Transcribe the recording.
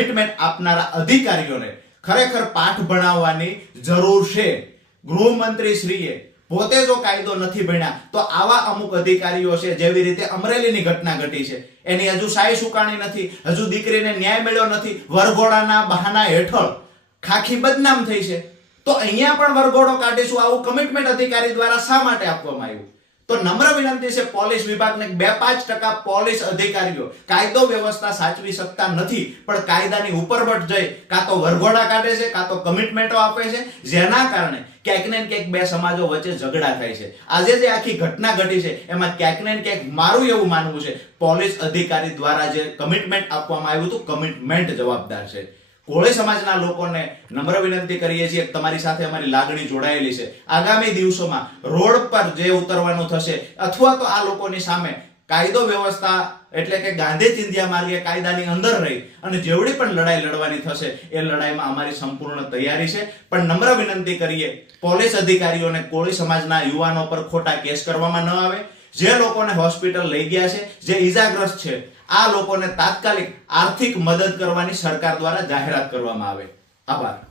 Commitment આપનારા અધિકારીઓને ખરેખર પાઠ ભણાવવાની જરૂર છે. ગૃહમંત્રી શ્રીએ પોતે જો કાયદો નથી ભણ્યા, તો આવા અમુક અધિકારીઓ છે, જેવી રીતે અમરેલીની ઘટના ઘટી છે. એની હજુ સાય સુકાણી નથી, હજુ દીકરીને ન્યાય મળ્યો નથી, વરઘોડાના બહાના હેઠળ ખાખી બદનામ થઈ છે. તો અહીંયા પણ વરઘોડો કાઢીશું, આવું કમિટમેન્ટ અધિકારી દ્વારા શા માટે આપવામાં આવ્યું? તો નમ્ર વિનંતી છે, પોલીસ વિભાગને બે પાંચ ટકા પોલીસ અધિકારીઓ કાયદો વ્યવસ્થા સાચવી શકતા નથી, પણ કાયદાની ઉપરબટ જઈ કાં તો વરઘોડા કાઢે છે, કાં તો કમિટમેન્ટો આપે છે, જેના કારણે ક્યાંક ને ક્યાંક બે સમાજો વચ્ચે ઝઘડા થાય છે. આજે જે આખી ઘટના ઘટી છે, એમાં ક્યાંક ને ક્યાંક મારું એવું માનવું છે, પોલીસ અધિકારી દ્વારા જે કમિટમેન્ટ આપવામાં આવ્યું હતું કમિટમેન્ટ જવાબદાર છે. કોળી સમાજના લોકોને નમ્ર વિનંતી કરીએ છીએ તમારી સાથે અમારી લાગણી જોડાયેલી છે. આગામી દિવસોમાં રોડ પર જે ઉતરવાનું થશે અથવા તો આ લોકોની સામે કાયદો વ્યવસ્થા એટલે કે ગાંધી ચિંધ્યા માર્ગે કાયદાની અંદર રહી અને જેવડી પણ લડાઈ લડવાની થશે, એ લડાઈમાં અમારી સંપૂર્ણ તૈયારી છે. પણ નમ્ર વિનંતી કરીએ, પોલીસ અધિકારીઓને કોળી સમાજના યુવાનો પર ખોટા કેસ કરવામાં ન આવે. જે લોકોને હોસ્પિટલ લઈ ગયા છે, જે ઈજાગ્રસ્ત છે આ લોકોને તાત્કાલિક આર્થિક મદદ કરવાની સરકાર દ્વારા જાહેરાત કરવામાં આવે. આભાર.